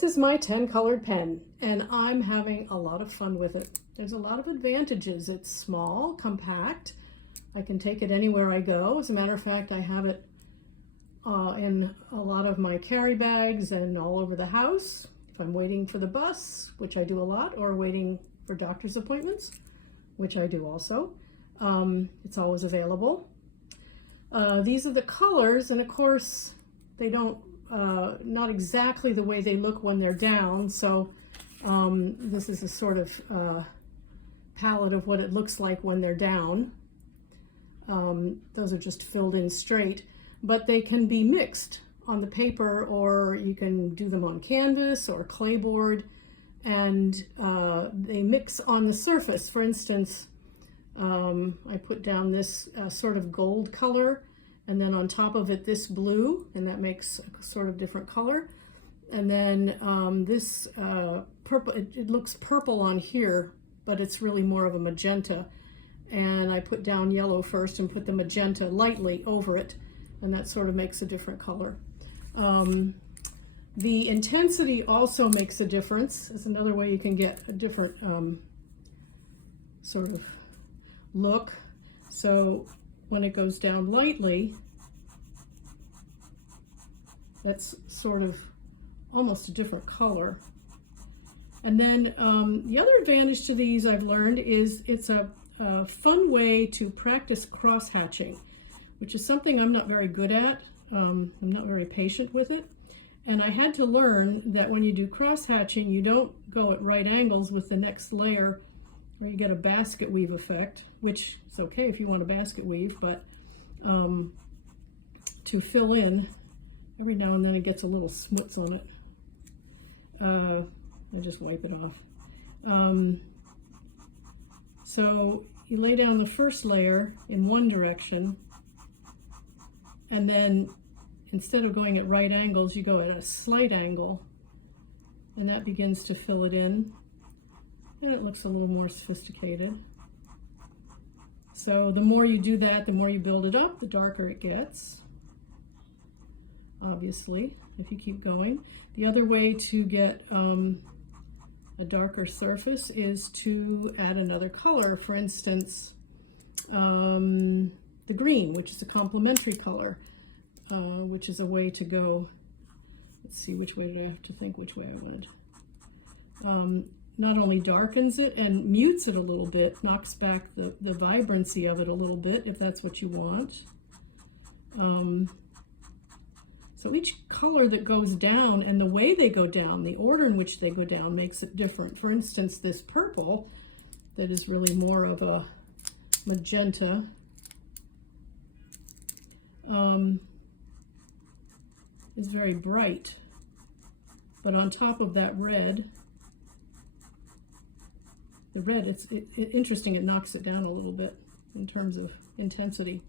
This is my 10-colored pen, and I'm having a lot of fun with it. There's a lot of advantages. It's small, compact. I can take it anywhere I go. As a matter of fact, I have it in a lot of my carry bags and all over the house. If I'm waiting for the bus, which I do a lot, or waiting for doctor's appointments, which I do also, it's always available. These are the colors, and of course, they don't not exactly the way they look when they're down, so this is a sort of palette of what it looks like when they're down. Those are just filled in straight, but they can be mixed on the paper, or you can do them on canvas or clapboard, and they mix on the surface. For instance, I put down this sort of gold color, and then on top of it this blue, and that makes a sort of different color. And then this purple, it looks purple on here, but it's really more of a magenta. And I put down yellow first and put the magenta lightly over it, and that sort of makes a different color. The intensity also makes a difference. It's another way you can get a different sort of look. So when it goes down lightly, that's sort of almost a different color. And then the other advantage to these I've learned is it's a fun way to practice cross-hatching, which is something I'm not very good at. I'm not very patient with it. And I had to learn that when you do cross-hatching, you don't go at right angles with the next layer, or you get a basket weave effect, which is okay if you want a basket weave, but to fill in, every now and then it gets a little smuts on it. I just wipe it off. So you lay down the first layer in one direction, and then instead of going at right angles, you go at a slight angle, and that begins to fill it in, and it looks a little more sophisticated. So the more you do that, the more you build it up, the darker it gets, obviously, if you keep going. The other way to get a darker surface is to add another color. For instance, the green, which is a complementary color, which is a way to go. Let's see, which way did I have to think which way I wanted. Not only darkens it and mutes it a little bit, knocks back the vibrancy of it a little bit, if that's what you want. So each color that goes down and the way they go down, the order in which they go down, makes it different. For instance, this purple, that is really more of a magenta, is very bright. But on top of that red, the red, it's interesting, it knocks it down a little bit in terms of intensity.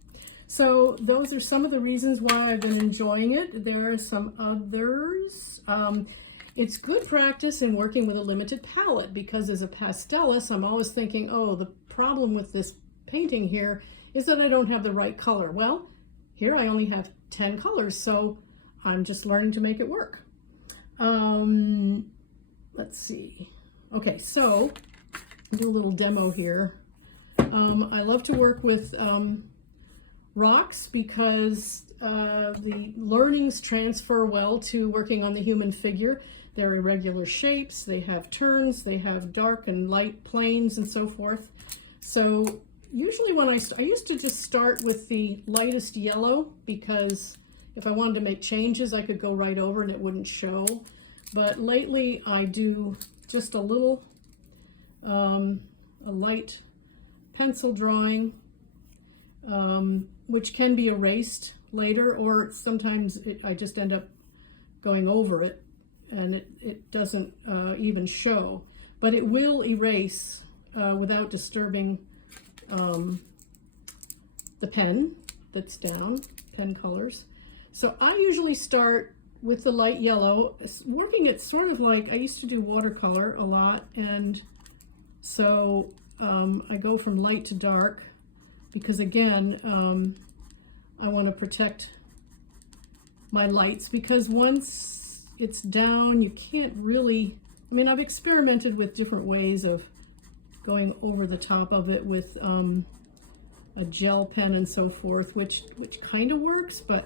So those are some of the reasons why I've been enjoying it. There are some others. It's good practice in working with a limited palette, because as a pastelist, I'm always thinking, oh, the problem with this painting here is that I don't have the right color. Well, here I only have 10 colors, so I'm just learning to make it work. Let's see. Okay, so I'll do a little demo here. I love to work with rocks because the learnings transfer well to working on the human figure. They're irregular shapes, they have turns, they have dark and light planes and so forth. So usually when I used to just start with the lightest yellow, because if I wanted to make changes I could go right over and it wouldn't show. But lately I do just a little a light pencil drawing, which can be erased later, or sometimes I just end up going over it and it doesn't even show, but it will erase without disturbing the pen that's down, 10 colors. So I usually start with the light yellow, working it sort of like I used to do watercolor a lot, and so I go from light to dark, because again, I want to protect my lights, because once it's down. You can't really, I mean, I've experimented with different ways of going over the top of it with a gel pen and so forth, which kind of works, but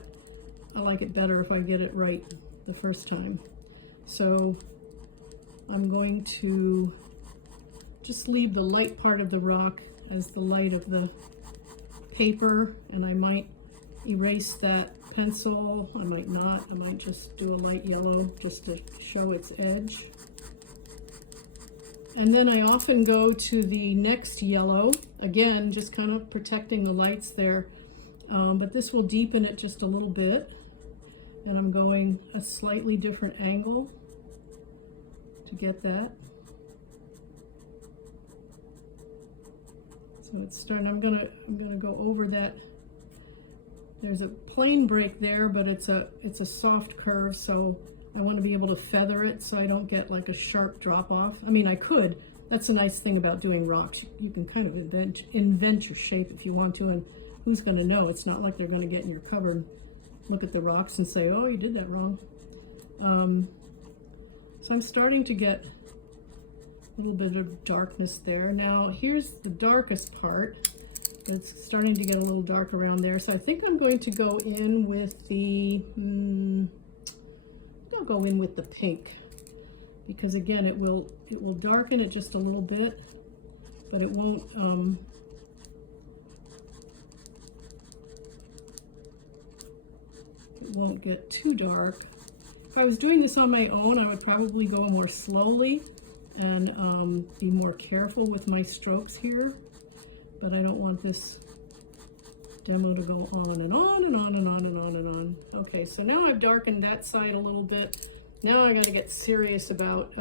I like it better if I get it right the first time. So I'm going to just leave the light part of the rock as the light of the paper, and I might erase that pencil. I might not. I might just do a light yellow just to show its edge. And then I often go to the next yellow, again, just kind of protecting the lights there. But this will deepen it just a little bit. And I'm going a slightly different angle to get that. So it's starting, I'm gonna go over that. There's a plane break there, but it's a soft curve, so I want to be able to feather it so I don't get like a sharp drop off. I mean, I could. That's a nice thing about doing rocks. You can kind of invent your shape if you want to, and who's going to know? It's not like they're going to get in your cupboard, look at the rocks and say, oh, you did that wrong. So I'm starting to get a little bit of darkness there. Now, here's the darkest part. It's starting to get a little dark around there. So I think I'm going to go in with the, I'll go in with the pink, because again, it will darken it just a little bit, but it won't get too dark. If I was doing this on my own, I would probably go more slowly and be more careful with my strokes here. But I don't want this demo to go on and on and on and on and on and on. Okay, so now I've darkened that side a little bit. Now I got to get serious about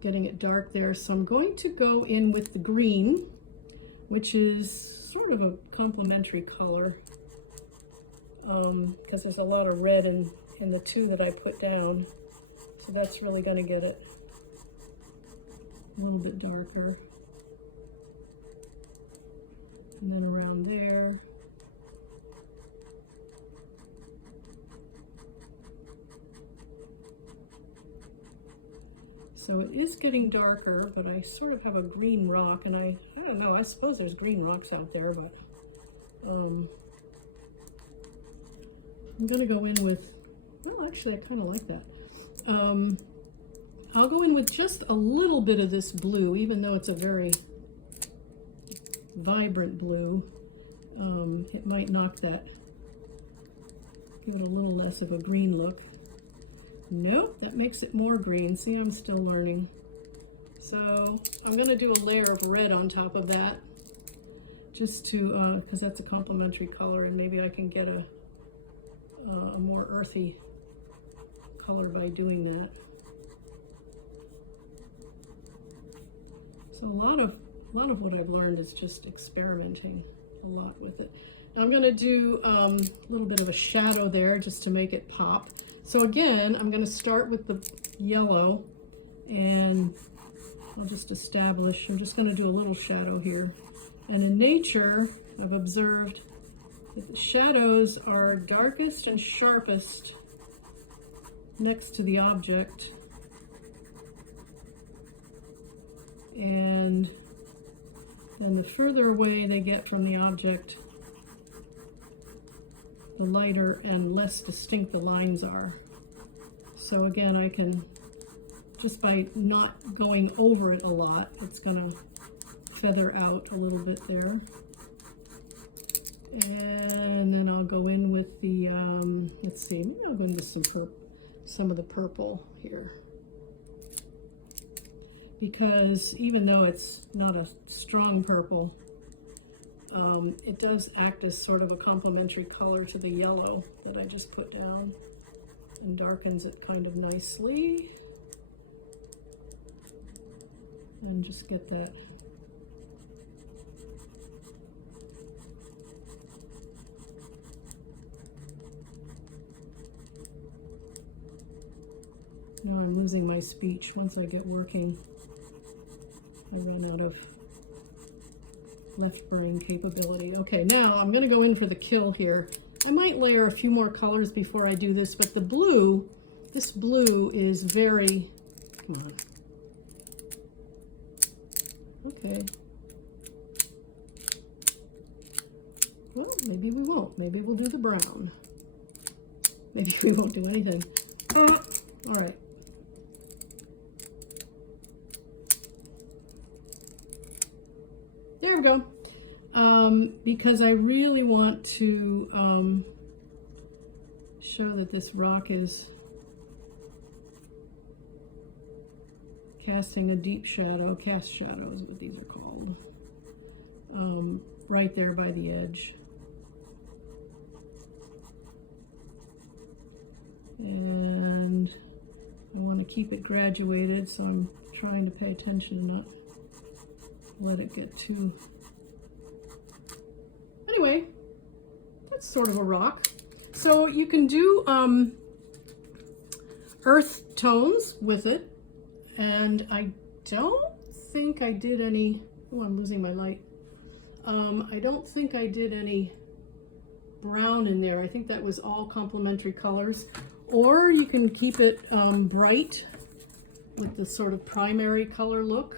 getting it dark there. So I'm going to go in with the green, which is sort of a complementary color, because there's a lot of red in the two that I put down. So that's really going to get it a little bit darker. And then around there. So it is getting darker, but I sort of have a green rock, and I don't know, I suppose there's green rocks out there, but I'm gonna go in with, well, actually I kind of like that. I'll go in with just a little bit of this blue, even though it's a very vibrant blue. It might knock that, give it a little less of a green look. Nope, that makes it more green. See, I'm still learning. So I'm going to do a layer of red on top of that, just to, because that's a complementary color, and maybe I can get a more earthy color by doing that. So a lot of what I've learned is just experimenting a lot with it. Now I'm going to do a little bit of a shadow there just to make it pop. So again, I'm going to start with the yellow, and I'll just establish, I'm just going to do a little shadow here. And in nature, I've observed that the shadows are darkest and sharpest next to the object. And then the further away they get from the object, the lighter and less distinct the lines are. So again, I can, just by not going over it a lot, it's going to feather out a little bit there. And then I'll go in with the, let's see, maybe I'll go into some of the purple here. Because even though it's not a strong purple, it does act as sort of a complementary color to the yellow that I just put down, and darkens it kind of nicely. And just get that now I'm losing my speech. Once I get working, I run out of left brain capability. Okay, now I'm going to go in for the kill here. I might layer a few more colors before I do this, but the blue this blue is very, come on. Okay. Well, maybe we won't. Maybe we'll do the brown. Maybe we won't do anything. All right. There we go. Because I really want to show that this rock is casting a deep shadow. Cast shadow is what these are called. Right there by the edge. And I want to keep it graduated, so I'm trying to pay attention and not let it get too... Anyway, that's sort of a rock. So you can do earth tones with it, and I don't think I did any... Oh, I'm losing my light. I don't think I did any brown in there. I think that was all complementary colors. Or you can keep it bright with the sort of primary color look.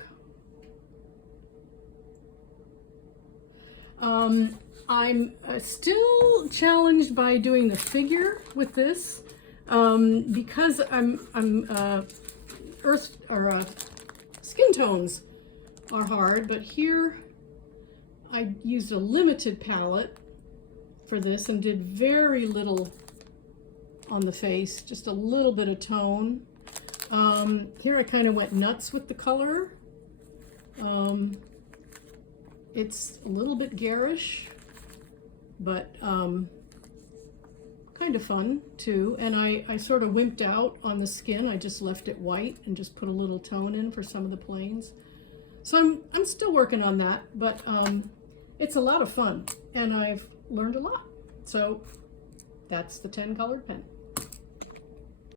I'm still challenged by doing the figure with this because skin tones are hard, but here I used a limited palette for this and did very little on the face, just a little bit of tone. Here I kind of went nuts with the color. It's a little bit garish, but kind of fun too. And I sort of wimped out on the skin. I just left it white and just put a little tone in for some of the planes. So I'm still working on that, but it's a lot of fun and I've learned a lot. So that's the 10 colored pen.